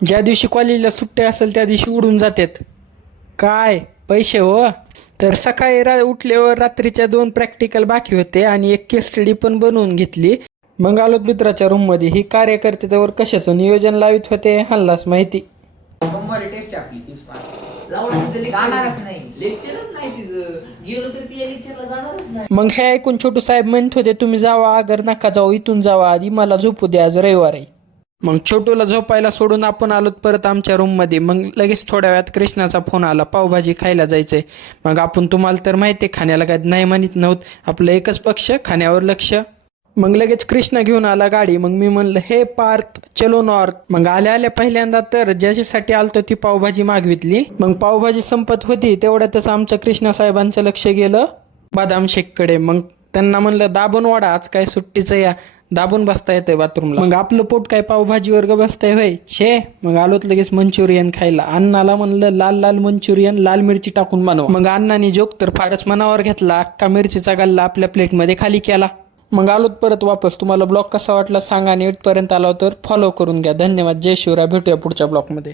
ज्या दिवशी कॉलेजला सुट्ट्या असेल त्या दिवशी उडून जातात. काय पैसे हो. तर सकाळी उठल्यावर रात्रीच्या 2 प्रॅक्टिकल बाकी होते आणि एक केस स्टडी पण बनवून घेतली. मग आलो मित्राच्या रूममध्ये. ही कार्यकर्ते त्यावर कशाचं नियोजन लावित होते हल्लाच माहिती. सोमवारी टेस्ट आपली 30 जाणारच नाही, लेक्चरच नाही तिचं. गेलो तर ती लेक्चरला जाणारच नाही. मग हे ऐकून छोटू साहेब म्हणत होते तुम्ही जावा, अगर नका जाऊ, इथून जावा, आधी मला झोपू द्या, आज रविवार आहे. मग छोटूला झोपायला सोडून आपण आलोत परत आमच्या रूममध्ये. मग लगेच थोड्या वेळात कृष्णाचा फोन आला, पावभाजी खायला जायचंय. मग आपण तुम्हाला तर माहिती आहे खाण्याला काय नाही म्हणत नव्हतं, आपलं एकच पक्ष खाण्यावर लक्ष. मग लगेच कृष्णा घेऊन आला गाडी. मग मी म्हणलं हे पार्थ चलो नॉर्थ. मग आल्या आल्या पहिल्यांदा तर ज्याच्यासाठी आलतो ती पावभाजी मागवितली. मग पावभाजी संपत होती तेवढ्यातच आमचं कृष्णा साहेबांचं लक्ष गेलं बदाम शेककडे. मग त्यांना म्हणलं दाबून वाढा, आज काय सुट्टीचं या, दाबून बसता येतंय बाथरूमला. मग आपलं पोट काय पावभाजीवर ग बसतंय होय छे. मग आलोत लगेच मंचुरियन खायला. अण्णाला म्हणलं लाल लाल मंचुरियन लाल मिरची टाकून बनवा. मग अण्णाने जोक तर फारच मनावर घेतला, अख्खा मिरचीचा गल्ला आपल्या प्लेटमध्ये खाली केला. मग आलोत परत वापस. तुम्हाला ब्लॉग कसा वाटला सांगा आणि इथपर्यंत आला तर फॉलो करून घ्या. धन्यवाद. जय शिवराय. भेटूया पुढच्या ब्लॉगमध्ये.